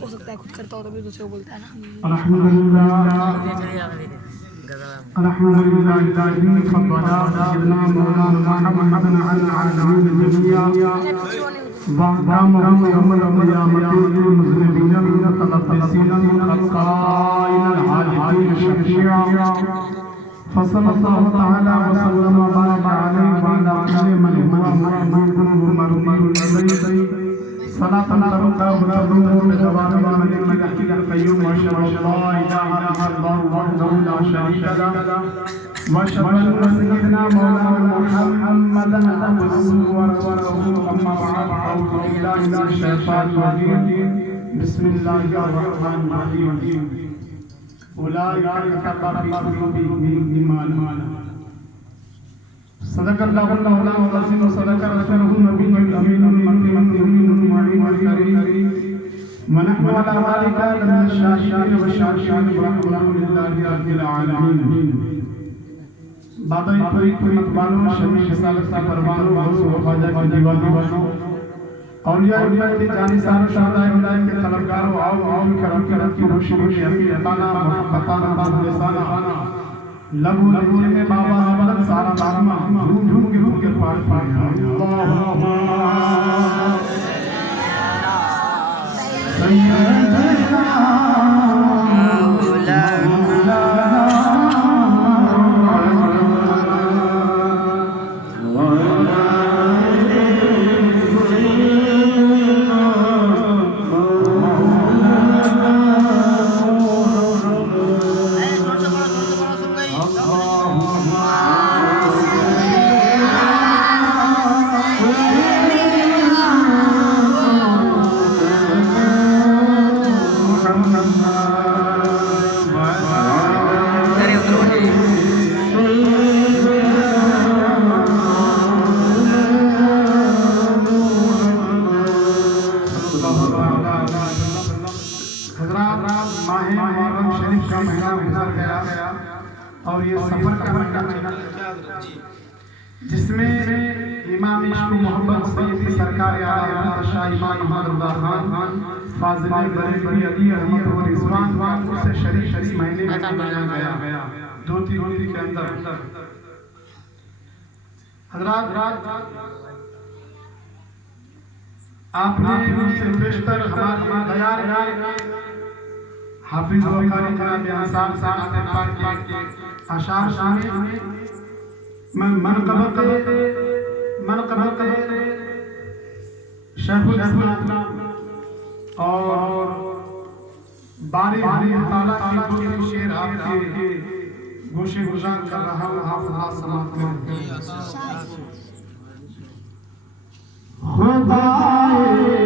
ہو سکتا ہے خود کرتا ہو تو بھی دوسرے کو بولتا ہے نا. الحمدللہ الحمدللہ الذی فضل سیدنا مولانا محمد علی العالمین جميعا وأقامهم يوم القيامة للمذنبين المتلبسين الخطائين العابدين الشفيعا فصلى الله تعالى وسلم وبارك عليه وعلى كل من هو محمود ومرضي إليه صلاة ترقى وتدوم بدوام الملك الحي القيوم وأشهد أن لا إله إلا الله وحده لا شريك له وأشهد أن سيدنا مولانا محمدا عبده ورسوله أما بعد أعوذ بالله من الشيطان الرجيم بسم الله الرحمن الرحيم أولئك كتب في قلوبهم الإيمان صدق الله العظيم وصدق رسوله النبي الأمين المكي الكريم ونحن على ذلك من الشاهدين والشاكرين والحمد لله رب العالمين. بابا کوئی مقبالوں شمی رسالت کا پروانوں غوث و خواجہ کی دیوانوں اولیاء اللہ کی جانثار شہداء اللہ کے طلبگاروں آؤ کرم کی روشنی میں حقیقتانہ محبتانہ مخلصانہ لبو لبونے میں بابا حبلت سارا دارمہ ڈھون کے پاس پایا اللہم سیدنا اور یہ سفر کا مہینہ جس میں امام عشق و محبت سیدی سرکار عالم شاہ امام محمد رضا خان فاضل بریلوی علی احمد و رضوان سے شریف مہینے میں منایا گیا دھوتی کے اندر. حضرات آپ نے مجھ سے بیشتر ہمارے دیار حافظ و قاری جناب حسان صاحب پاک کے اشعار سنے منقبت شیخ الاسلام اور باری تعالیٰ کی دو شعر آپ کے گوشے گزار کر رہا ہوں حافظ سماعت کریں. خدائے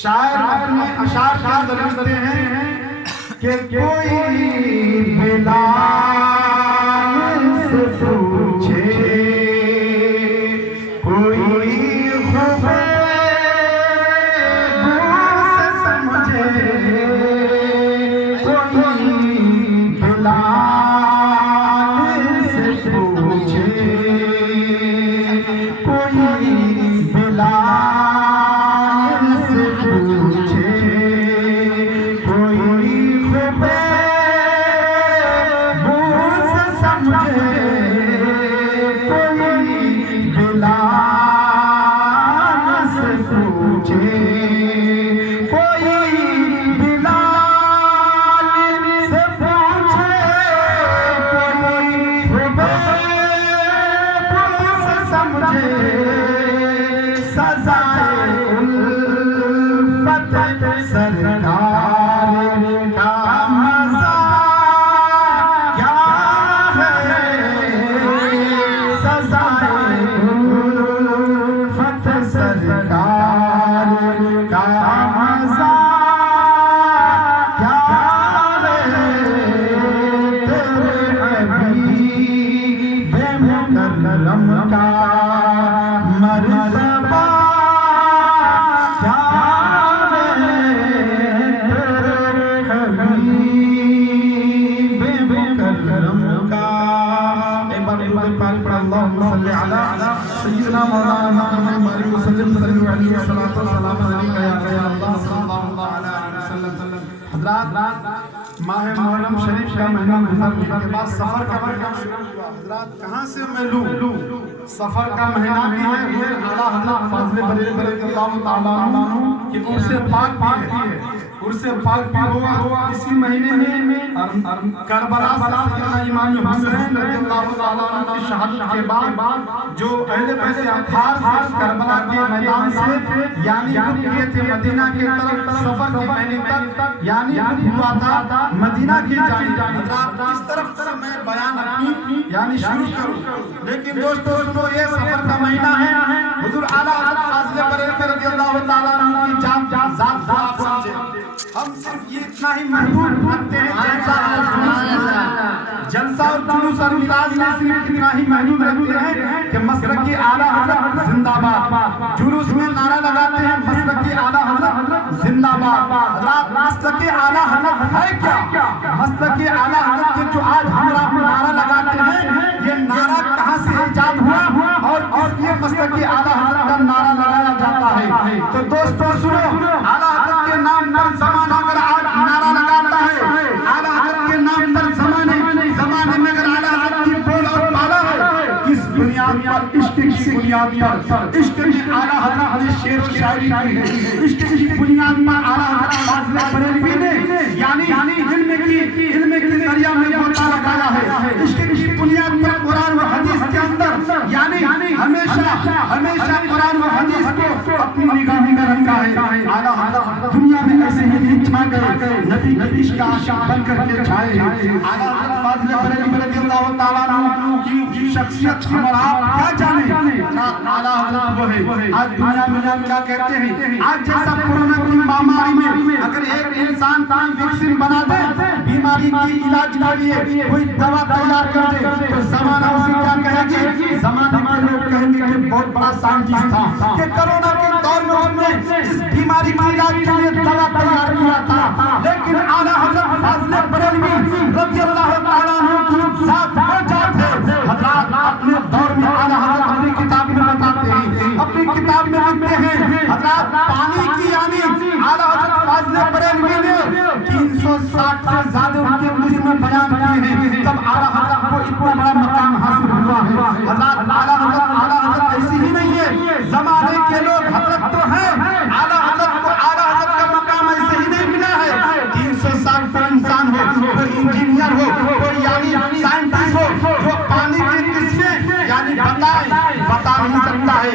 شاعر اپنے اشعار کا درج کرتے ہیں کہ کوئی بلال سے پوچھے کوئی خوبے سے سمجھے کوئی بلال سے سمجھے کوئی بلال سے پوچھے کوئی بلال سے پوچھے کوئی حبیب سے سمجھے سزائے الفت سرکار کا مزہ کیا ہے سزائے الفت سرکار کا مزہ کیا ہے تیرے حبیب مکرم کا مرتبہ کیا ہے تیرے حبیب مکرم کا ایک بار پاک پڑھ اللہم صلی علی سیدنا مولانا محمد وسلم صلی علیہ وسلم علیکہ یا اللہ صلی اللہ علیہ وسلم حضرات ماہ محرم شریف کا مہینہ گزرنے کے بعد سفر کا مہینہ شروع ہوا حضرات کہاں سے میں لوں سفر کا مہینہ بھی ہے یہ اعلیٰ حضرت فاضل بریلوی رضی اللہ تعالیٰ عنہ کہ عرس پاک بھی ہے عرس پاک بھی ہوا اسی مہینے میں کربلا سے سیدنا امام حسین رضی اللہ تعالیٰ عنہ کی شہادت کے بعد جو اہل بیت اطہار سے کربلا کے میدان سے یعنی رخ کیے تھے مدینہ کی طرف سفر کے مہینے تک یعنی ہوا تھا مدینہ کی جانب حضرات اس طرف سے میں بیان اپنی یعنی شروع کروں لیکن دوستو سنو یہ سفر کا مہینہ ہے حضور اعلیٰ حضرت فاضل بریلوی رضی اللہ تعالیٰ عنہ کی ذات کو آپ سمجھے ہم صرف یہ اتنا ہی محدود رکھتے ہیں جلسہ اور جلوس اور میلاد میں صرف اتنا ہی محدود رکھتے ہیں کہ مسلک اعلیٰ حضرت زندہ باد جلوس میں نعرہ لگاتے ہیں مسلک اعلیٰ حضرت زندہ باد حضرات مسلک اعلیٰ حضرت ہے کیا مسلک اعلیٰ حضرت کے جو آج ہم نعرہ لگاتے ہیں یہ نعرہ کہاں سے ایجاد ہوا اور کس لیے مسلک اعلیٰ حضرت کا نعرہ لگایا جاتا ہے تو دوستو سنو اعلیٰ حضرت کے نام پر زمانہ اگر آج نعرہ لگاتا ہے اعلیٰ حضرت کے نام پر زمانے میں اگر اعلیٰ حضرت کی بول اور بالا ہے کس بنیاد پر عشق کی بنیاد پر عشق کی اعلیٰ حضرت نے شعر و شاعری کی ہے عشق کی بنیاد پر اعلیٰ حضرت فاضل بریلوی نے یعنی علم کی دریا میں غوطہ لگایا ہے عشق کی بنیاد پر قرآن و حدیث کے اندر یعنی ہمیشہ قرآن و حدیث کو اپنی نگاہ میں رکھا ہے اعلیٰ حضرت دنیا میں ایسے ہی نہیں چھا گئے نبی کے عشق کا عاشق بن کر کے چھائے اعلیٰ حضرت فاضل بریلوی رضی اللہ تعالیٰ عنہ کی شخصیت ہم اور آپ کیا جانے اعلیٰ حضرت وہ ہے آج دنیا میں ہم کیا کہتے ہیں آج جیسا کورونا کی مہاماری میں اگر ایک انسان ویکسین بنا دے بیماری کی علاج کے لیے کوئی دوا تیار کر دے تو زمانہ اسے کیا کہے گی زمانے کے لوگ کہیں گے کہ بہت بڑا سائنٹسٹ تھا کہ کورونا کے دور میں اس نے اس بیماری کے علاج کے لیے دوا تیار کیا تھا لیکن اعلیٰ حضرت فاضل بریلوی رضی اللہ تعالیٰ عنہ کی ذات وہ ذات ہے حضرات اپنے دور میں اعلیٰ حضرت اپنی کتاب میں بتاتے ہیں اپنی کتاب میں لکھتے ہیں حضرات پانی کی یعنی اعلیٰ حضرت فاضل بریلوی نے 360 سے زیادہ ان کے قسم میں بیان کیے ہیں تب اعلیٰ حضرت کو اتنا بڑا مقام حاصل ہوا ہے حضرات اعلیٰ حضرت ایسی ہی نہیں ہے زمانے کے لوگ حضرت تو ہیں اعلیٰ حضرت کو اعلیٰ حضرت کا مقام ایسے ہی نہیں ملا ہے 360 پر انسان ہو کوئی انجینئر ہو کوئی یعنی سائنٹسٹ ہو جو پانی کی قسمیں یعنی بتا نہیں سکتا ہے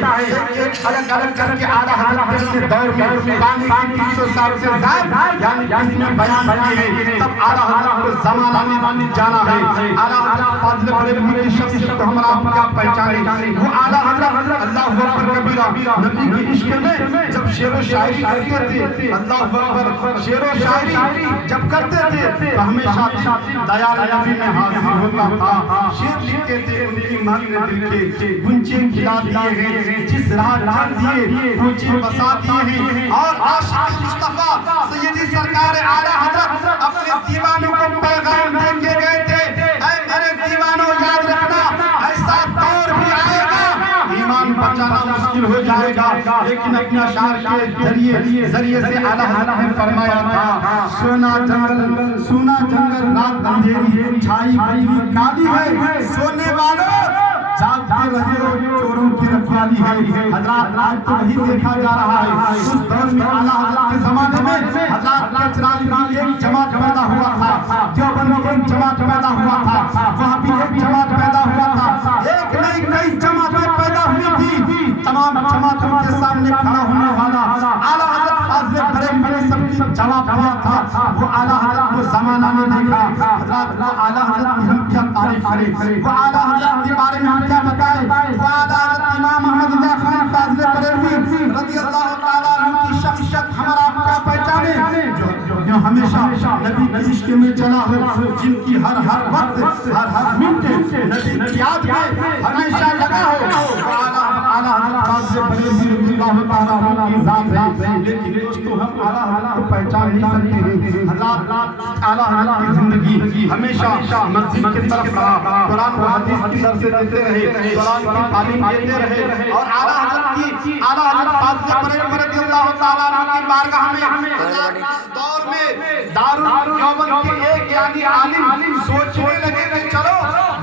ایک الگ الگ کر کے اعلیٰ حضرت کے دور میں پانی کی 360 سے زیادہ یعنی قسمیں بیان کی ہے تب اعلیٰ حضرت کو زمانہ میں جانا ہے اعلیٰ حضرت فاضل بریلوی کی شخصیت کو ہم آپ کیا پہچانے وہ اعلیٰ حضرت اللہ اکبر کبیرہ نبی کے عشق میں جب شعر و شاعری کرتے تھے اللہ اکبر شعر و شاعری جب کرتے تھے تو ہمیشہ دیار نبی میں حاضر ہوتا تھا شعر لکھتے تھے ان کی من میں دل کے گنجے کھلا دیے ہیں جس راہ چل دیے گنجے بسا دیے ہیں اور عاشق مصطفیٰ سیدی سرکار اعلیٰ حضرت اپنے دیوانوں کو پیغام دے کے گئے تھے اے میرے دیوانوں یاد رکھنا ایسا دور بھی آئے گا ایمان بچانا مشکل ہو جائے گا، لیکن اپنے اشعار کے ذریعے سے اعلیٰ حضرت نے فرمایا تھا سونا جنگل رات اندھیری چھائی بجلی کالی ہے، سونے والوں جاگتے رہے ہو چوروں کی رکھوالی ہے۔ حضرات آج تو وہی دیکھا جا رہا ہے، اس دور میں اعلیٰ حضرت کے زمانے میں حضرات کے چراغ میں ایک جماعت پیدا ہوا تھا، دیوبند میں ایک جماعت پیدا ہوا تھا، وہاں بھی ایک جماعت پیدا ہوا تھا، ایک نئی جماعتیں پیدا ہوئی تھی۔ تمام جماعتوں کے سامنے کھڑا ہونے والا اعلیٰ حضرت فاضل بریلوی نے سب کی جواب دیا تھا۔ وہ اعلیٰ حضرت کو زمانہ نے دیکھا، حضرات وہ اعلیٰ حضرت کی ہم کیا تعریف کریں، وہ اعلیٰ حضرت کے بارے میں ہم کیا بتائیں۔ وہ اعلیٰ حضرت امام احمد رضا خان فاضل بریلوی رضی اللہ تعالیٰ عنہ کی شخصیت ہمارا آپ کیا پہچانے، جو ہمیشہ نبی کے عشق میں چلا ہو، جن کی ہر وقت ہر منٹ نبی کی یاد میں ہمیشہ لگا ہو۔ اعلیٰ حضرت فاضل بریلوی رضی اللہ تعالیٰ عنہ کی ذات ہے، لیکن کچھ تو ہم اعلیٰ حضرت کو پہچان نہیں سکتے ہیں۔ حضرات اعلیٰ حضرت کی زندگی ہمیشہ مسجد کی طرف رہا، قرآن و حدیث کی درس دیتے رہے، قرآن کی تعلیم دیتے رہے، اور اعلیٰ حضرت فاضل بریلوی رضی اللہ تعالیٰ عنہ کی بارگاہ میں دور میں دارالدیوبند کے ایک یعنی عالم سوچنے لگے کہ چلو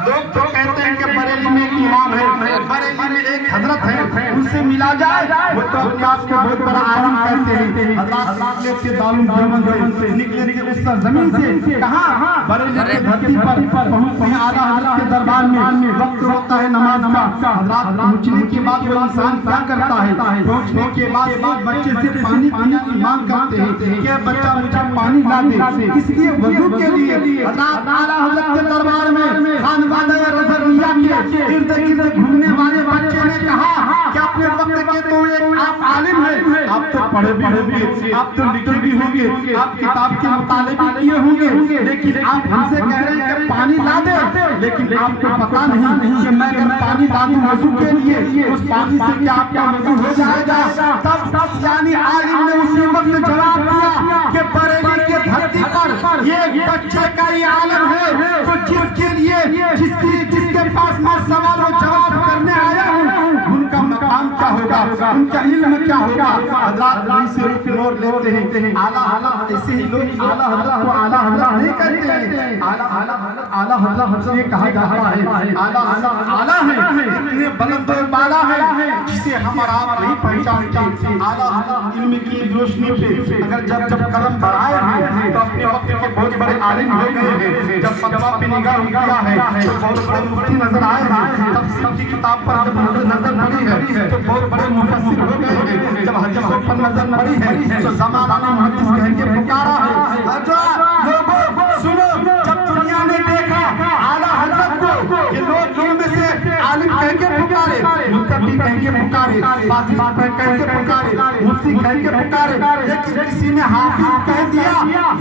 لوگ تو کہتے ہیں کہ بریلی میں ایک امام ہے، بریلی میں ایک حضرت ہے، ان سے ملا جائے، وہ تو اپنے آپ کو بہت بڑا عالم کہتے ہیں۔ حضرات نکلے تھے دارالدیوبند سے، نکلے تھے اس زمین سے، کہاں بریلی کی دھرتی پر پہنچتے ہیں اعلیٰ حضرت کے دربار میں، وقت ہوتا ہے نماز کا۔ حضرات پہنچنے کے بعد وہ انسان کیا کرتا ہے، پہنچنے کے بعد ایک بچے سے پانی پینے کی مانگ کرتے ہیں کہ بچہ مجھے پانی لا دے، اس لیے وضو کے لیے۔ حضرات اعلیٰ حضرت کے دربار میں خانوادہ رضویہ کے ارد گرد گھومنے والے بچے نے کہا کہ اپنے وقت کے تو ایک آپ عالم ہیں، آپ تو پڑھے بھی ہوں گے، آپ تو لکھے بھی ہوں گے، آپ کتاب کے مطالعے بھی کیے ہوں گے، لیکن آپ ہم سے کہہ رہے ہیں کہ پانی لا دے، لیکن آپ کو پتا نہیں کہ میں اگر پانی لا دوں وضو کے لیے، اس پانی سے کیا آپ کا وضو ہو جائے گا۔ تب یعنی عالم نے اسی وقت جواب دیا کہ بریلی کے دھرتی پر یہ بچے کا ہی عالم ہے، تو جس کے لیے جس کے پاس میں سوال و جواب کرنے آیا ہوں، ان کا مقام کیا ہوگا، ان کا علم کیا ہوگا۔ حضرات وہیں سے اگنور لیتے ہیں، اعلیٰ حضرت ایسے ہی لوگ اعلیٰ حضرت کو اعلیٰ حضرت نہیں کہتے ہیں، اعلیٰ حضرت سے کہا جاتا ہے اعلیٰ حضرت اعلیٰ ہے، اتنے بلند و بالا ہے جسے ہم اور آپ نہیں پہچانتے۔ اعلیٰ حضرت علم کی روشنی پہ اگر جب قدم بڑھائے ہیں تو اپنے وقت کے بہت بڑے عالم ہو گئے ہیں۔ جب فتویٰ پہ نگاہ کیا ہے تو بہت بڑے مفتی نظر آئے ہیں، تفسیر کی کتاب پر جب نظر پڑی ہے تو بہت بڑے مفسر ہو گئے ہیں، جب حدیثوں پر نظر پڑی ہے تو زمانہ نے محدث کہہ کے پکارا ہے۔ لوگوں سنو، جب دنیا نے دیکھا اعلیٰ حضرت کو کہ لوگ ان میں سے عالم کہہ کے پکارے، متقی کہہ کے پکارے، فاضل کہہ کے پکارے، مفتی کہہ کے پکارے، لیکن کسی نے حافظ کہہ دیا۔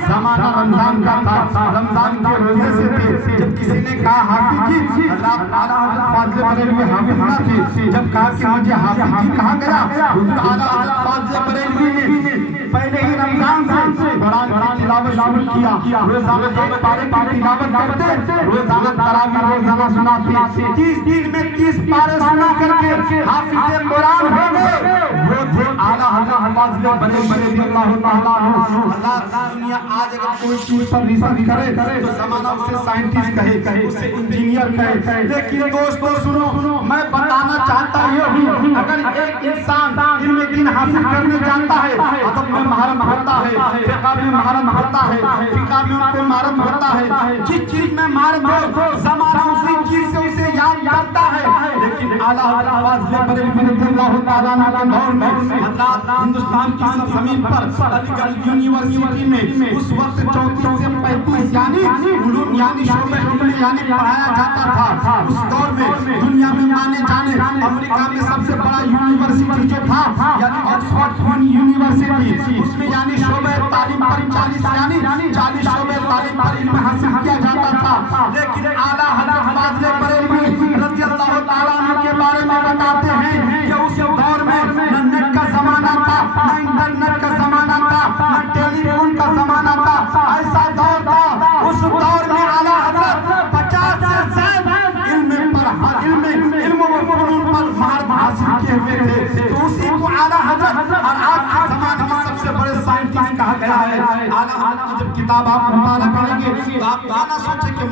زمانہ رمضان کا تھا، رمضان کے روزے سے تھے، جب کسی نے کہا حافظ جی، حضرات اعلیٰ حضرت فاضل بریلوی حافظ نہ تھے، جب کہا کہ مجھے حافظ جی کہا گیا، حضور اعلیٰ حضرت فاضل بریلوی نے پہلے ہی رمضان سے قرآن کی تلاوت شروع کیا، روزانہ ایک پارے کی تلاوت کرتے، روزانہ تراویح روزانہ سناتے، 30 دن میں 30 پارے سنا کر کے حافظ قرآن ہو گئے۔ وہ تھے اعلیٰ حضرت فاضل بریلوی رضی اللہ تعالیٰ عنہ۔ اللہ دنیا آج اگر کوئی چیز پر ریسرچ کرے تو زمانہ اسے سائنٹسٹ کہے، اسے انجینئر کہے، لیکن دوستو سنو، میں بتانا چاہتا ہوں اگر ایک انسان علم دین حاصل کرنے جاتا ہے، ادب میں مہارت ہوتا ہے، فقہ میں مہارت ہوتا ہے، فقہ میں ان کو مہارت ہوتا ہے، جس چیز میں مہارت ہو زمانہ اسی چیز سے اسے یاد کرتا ہے۔ لیکن اعلیٰ حضرت فاضل بریلوی رضی اللہ تعالیٰ عنہ کے دور میں حضرات ہندوستان کی سرزمین پر علی گڑھ یونیورسٹی میں اس وقت 34 سے 35 یعنی علوم یعنی شعبہ علم یعنی پڑھایا جاتا تھا۔ اس دور میں دنیا میں مانے جانے امریکہ میں سب سے بڑا یونیورسٹی جو تھا یعنی آکسفورڈ یونیورسٹی، اس میں یعنی شعبہ تعلیم پر 40 شعبہ تعلیم پر علم حاصل کیا جاتا تھا۔ لیکن اعلیٰ حضرت فاضل بریلوی رضی اللہ تعالیٰ عنہ کے بارے میں بتاتے ہیں کہ اس دور میں نہ نیٹ کا زمانہ تھا، نہ انٹرنیٹ کا زمانہ تھا، نہ ٹیلی فون کا زمانہ تھا، ایسا دور تھا۔ اس دور میں اعلیٰ حضرت 50 سے زیادہ علم و فنون پر مہارت حاصل کیے ہوئے تھے۔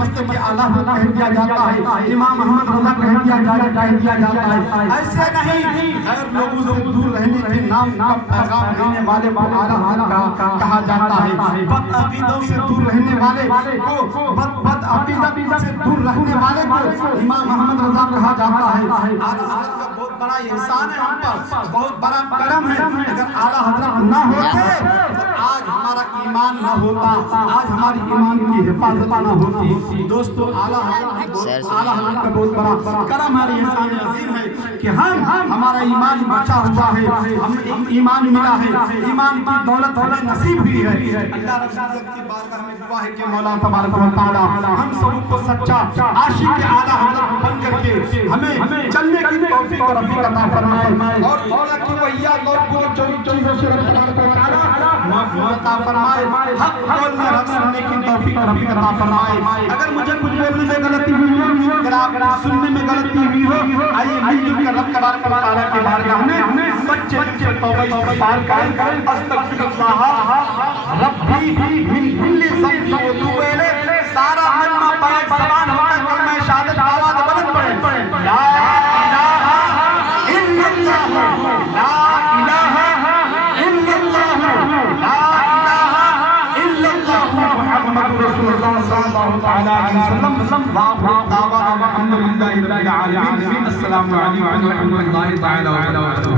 مستقی اعلیٰ کہہ دیا جاتا ہے، امام محمد رضا کہہ دیا جاتا ہے. ایسے نہیں، غیر لوگوں سے دور رہنے کے نام کا پیغام دینے والے کو اعلیٰ حضرت کہا جاتا ہے. بد عقیدوں سے دور رہنے والے کو بد عقیدت سے دور رہنے والے کو امام محمد رضا کہا جاتا ہے. اعلیٰ حضرت کا بہت بڑا احسان ہے ہم پر، بہت بڑا کرم ہے. اگر اعلیٰ حضرت نہ ہوتے تو آج ہمارا ایمان نہ ہوتا، آج ہماری ایمان کی حفاظت نہ ہوتی. دوستو اعلیٰ حضرت کا بہت بڑا کرم ہے، احسان عظیم ہے کہ ہمارا ایمان بچا ہوا ہے، ہمیں ایمان ملا ہے، ایمان کی دولت ہمیں نصیب ہوئی ہے. اللہ رب العزت کی بارگاہ میں دعا ہے کہ مولا تبارک و تعالی ہم سب کو سچا عاشق اعلیٰ حضرت بن کر کے ہمیں چلنے کی توفیق اور رفیق عطا فرمائے، اور دنیا کی وحیات اور پوری چیزوں سے رب تبارک و تعالی معافیت عطا فرمائے، حق بولنے حق سننے کی توفیق اور رفیق عطا فرمائے. اگر مجھے کچھ بولنے میں غلطی ہوئی ہو، اگر آپ سننے میں غلطی ہوئی ہو، آئیے مل جل کر رب تبارک و تعالی کی بارگاہ میں سچے دل سے توبہ استغفار کریں. استغفر اللہ ربی من کل ذنب وتوب الیہ. سارا کلمہ پاک زبان ہوتا ہے، کلمہ شہادت آواز بلند پڑھیں. لا الہ الا اللہ، لا الہ الا اللہ، لا الہ الا اللہ، محمد رسول اللہ صلی اللہ تعالی علیہ وسلم. وآخر دعوانا الحمد للہ رب العالمین. السلام علیکم ورحمۃ اللہ تعالی وبرکاتہ.